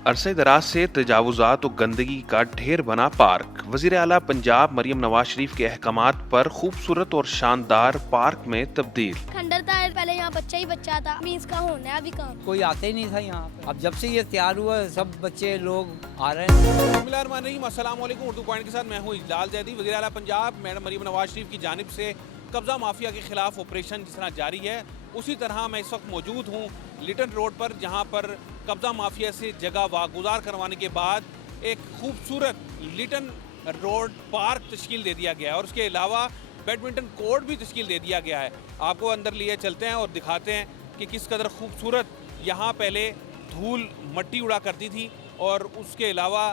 अरसे दराज से तजावुजात और गंदगी का ढेर बना पार्क। वज़ीर आला पंजाब मरियम नवाज शरीफ के अहकामात पर खूबसूरत और शानदार पार्क में तब्दील। खंडर था पहले, यहाँ बच्चा ही बच्चा था, अभी इसका होना है अभी काम। कोई आता ही नहीं था यहाँ पे। अब जब से ये तैयार हुआ है, सब बच्चे लोग आ रहे हैं। बिस्मिल्लाहिर्रहमानिर्रहीम, अस्सलाम वालेकुम। उर्दू पॉइंट के साथ मैं हूँ इजलाल जैदी। वज़ीर आला पंजाब मैडम मरियम नवाज शरीफ की जानिब से कब्ज़ा माफिया के खिलाफ ऑपरेशन जिस तरह जारी है, उसी तरह मैं इस वक्त मौजूद हूँ लिटन रोड पर, जहाँ पर कब्ज़ा माफिया से जगह वागुजार करवाने के बाद एक खूबसूरत लिटन रोड पार्क तश्कील दे दिया गया है और उसके अलावा बैडमिंटन कोर्ट भी तश्कील दे दिया गया है। आपको अंदर लिए चलते हैं और दिखाते हैं कि किस कदर खूबसूरत यहाँ पहले धूल मट्टी उड़ा करती थी और उसके अलावा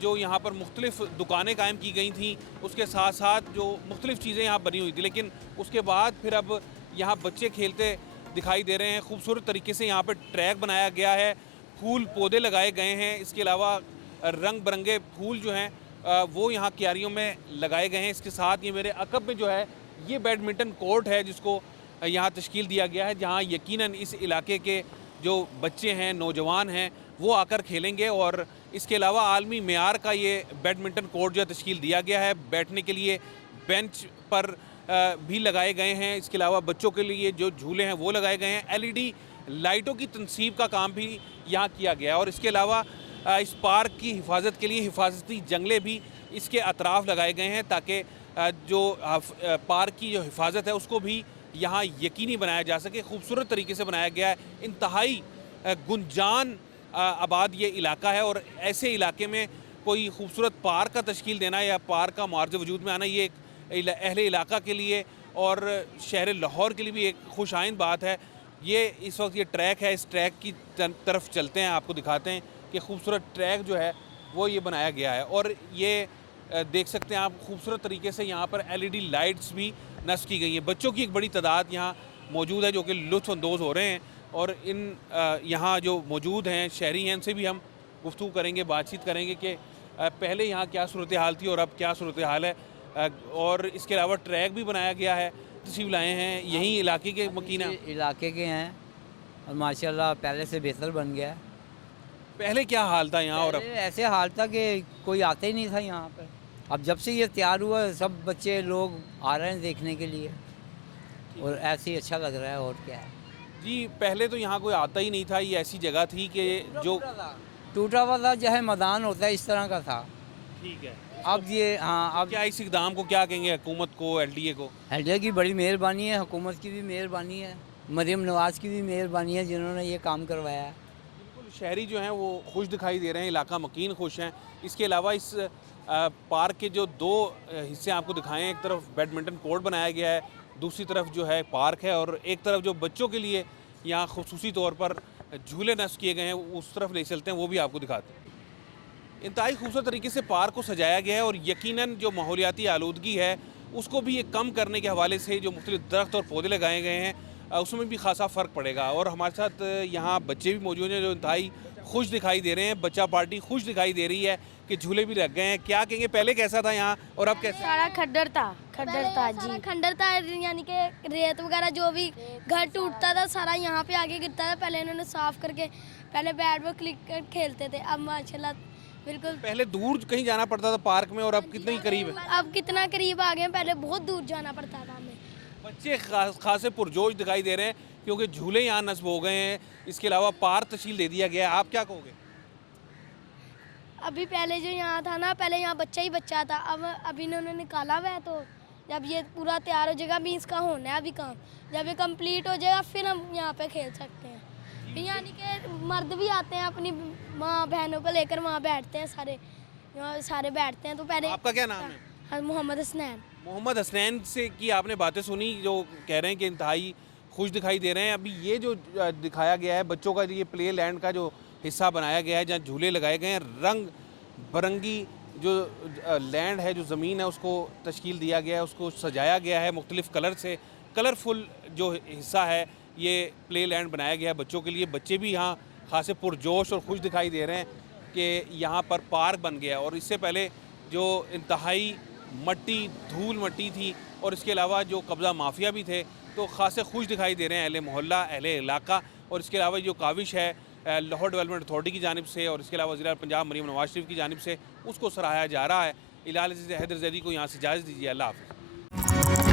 जो यहाँ पर मुख्तलिफ दुकानें कायम की गई थी, उसके साथ साथ जो मुख्तलिफ चीज़ें यहाँ बनी हुई थी। लेकिन उसके बाद फिर अब यहाँ बच्चे खेलते दिखाई दे रहे हैं। खूबसूरत तरीके से यहाँ पर ट्रैक बनाया गया है, फूल पौधे लगाए गए हैं। इसके अलावा रंग बिरंगे फूल जो हैं वो यहाँ क्यारियों में लगाए गए हैं। इसके साथ ये मेरे अकब में जो है ये बैडमिंटन कोर्ट है जिसको यहाँ तश्कील दिया गया है, जहाँ यकीनन इस इलाके के जो बच्चे हैं, नौजवान हैं, वो आकर खेलेंगे। और इसके अलावा आलमी मेयार का ये बैडमिंटन कोर्ट जो है तश्कील दिया गया है। बैठने के लिए बेंच पर भी लगाए गए हैं। इसके अलावा बच्चों के लिए जो झूले हैं वो लगाए गए हैं। एलईडी लाइटों की तनसीब का काम भी यहाँ किया गया है। और इसके अलावा इस पार्क की हिफाजत के लिए हिफाजती जंगले भी इसके अतराफ़ लगाए गए हैं, ताकि जो पार्क की जो हिफाजत है उसको भी यहाँ यकीनी बनाया जा सके। खूबसूरत तरीके से बनाया गया है। इंतहाई गुंजान आबाद ये इलाका है और ऐसे इलाके में कोई खूबसूरत पार्क का तश्कील देना या पार्क का मार्ज वजूद में आना, ये एक अहले इलाका के लिए और शहर लाहौर के लिए भी एक खुश आइंद बात है। ये इस वक्त ये ट्रैक है, इस ट्रैक की तरफ चलते हैं, आपको दिखाते हैं कि खूबसूरत ट्रैक जो है वो ये बनाया गया है। और ये देख सकते हैं आप, खूबसूरत तरीके से यहाँ पर एलईडी लाइट्स भी नस्ब की गई हैं। बच्चों की एक बड़ी तादाद यहाँ मौजूद है जो कि लुत्फ़अंदोज़ हो रहे हैं। और इन यहाँ जो मौजूद हैं शहरी हैं, इनसे भी हम गुफ्तगू करेंगे, बातचीत करेंगे कि पहले यहाँ क्या सूरत हाल थी और अब क्या सूरत हाल है। और इसके अलावा ट्रैक भी बनाया गया है। तशरीफ लाए हैं यहीं इलाके के मकीना इलाके के हैं और माशाल्लाह पहले से बेहतर बन गया है। पहले क्या हाल था यहाँ और अब? पहले ऐसे हाल था कि कोई आता ही नहीं था यहाँ पे। अब जब से ये तैयार हुआ है, सब बच्चे लोग आ रहे हैं देखने के लिए और ऐसे ही अच्छा लग रहा है। और क्या है जी, पहले तो यहाँ कोई आता ही नहीं था। ये ऐसी जगह थी कि जो टूटा हुआ था, जो है मैदान होता है इस तरह का था। ठीक है। अब ये हाँ, अब क्या इस इकदाम को क्या कहेंगे, हुकूमत को, एलडीए को? एलडीए की बड़ी मेहरबानी है, हुकूमत की भी मेहरबानी है, मरियम नवाज की भी मेहरबानी है जिन्होंने ये काम करवाया है। बिल्कुल, शहरी जो हैं वो खुश दिखाई दे रहे हैं, इलाका मकीन खुश हैं। इसके अलावा इस पार्क के जो दो हिस्से आपको दिखाएं, एक तरफ बैडमिंटन कोर्ट बनाया गया है, दूसरी तरफ जो है पार्क है, और एक तरफ जो बच्चों के लिए यहाँ खुसूसी तौर पर झूले नस्ब किए गए हैं, उस तरफ ले चलते हैं, वो भी आपको दिखाते हैं। इंतहाई खूबसूरत तरीके से पार्क को सजाया गया है और यकीनन जो माहौलियाती आलूदगी है उसको भी ये कम करने के हवाले से जो मुख्तलिफ दरख्त और पौधे लगाए गए हैं उसमें भी खासा फ़र्क पड़ेगा। और हमारे साथ यहाँ बच्चे भी मौजूद हैं जो इंतहाई खुश दिखाई दे रहे हैं। बच्चा पार्टी खुश दिखाई दे रही है कि झूले भी लग गए हैं। क्या कहेंगे, पहले कैसा था यहाँ और अब कैसा? सारा खड्डर था जी, खंडर था, यानी कि रेत वगैरह जो भी घर टूटता था सारा यहाँ पे आके गिरता था। पहले इन्होंने साफ करके पहले बैट बॉल क्रिकेट खेलते थे, अब माशाल्लाह बिल्कुल पहले दूर कहीं जाना पड़ता था पार्क में और अब कितने ही करीब है। अब कितना करीब आ गए हैं, पहले बहुत दूर जाना पड़ता था हमें। बच्चे खासे पुरजोश दिखाई दे रहे हैं क्योंकि झूले यहाँ नस्ब हो गए हैं। इसके अलावा पार्क तश्कील दे दिया गया है। आप क्या कहोगे? अभी पहले जो यहाँ था ना, पहले यहाँ बच्चा ही बच्चा था, अब अभी इन्होंने निकाला हुआ है, तो जब ये पूरा तैयार हो जाएगा, अभी इसका होना है अभी काम, जब ये कंप्लीट हो जाएगा फिर हम यहाँ पे खेल सकते हैं। यानी कि मर्द भी आते हैं अपनी माँ बहनों को लेकर, वहाँ बैठते हैं, सारे बैठते हैं। तो पहले आपका क्या नाम है? हाँ, मोहम्मद हसनैन। मोहम्मद हसनैन से की आपने बातें सुनी, जो कह रहे हैं कि इंतहाई खुश दिखाई दे रहे हैं। अभी ये जो दिखाया गया है बच्चों का, ये प्ले लैंड का जो हिस्सा बनाया गया है जहाँ झूले लगाए गए हैं, रंग बिरंगी जो लैंड है, जो ज़मीन है, उसको तश्कील दिया गया है, उसको सजाया गया है मुख्तलिफ़ कलर से। कलरफुल जो हिस्सा है ये प्ले लैंड बनाया गया है बच्चों के लिए। बच्चे भी यहाँ खासे पुरजोश और खुश दिखाई दे रहे हैं कि यहाँ पर पार्क बन गया। और इससे पहले जो इंतहाई धूल मट्टी थी और इसके अलावा जो कब्ज़ा माफिया भी थे, तो खासे खुश दिखाई दे रहे हैं अहले मोहल्ला, अहले इलाका। और इसके अलावा जो काविश है लाहौर डेवलपमेंट अथॉरिटी की जानिब से और इसके अलावा वज़ीर पंजाब मरीम नवाज शरीफ की जानिब से उसको सराहाया जा रहा है। इलाल अज़ीज़ हैदर ज़ैदी को यहाँ से इजाज़त दीजिए। अल्लाह हाफ़िज़।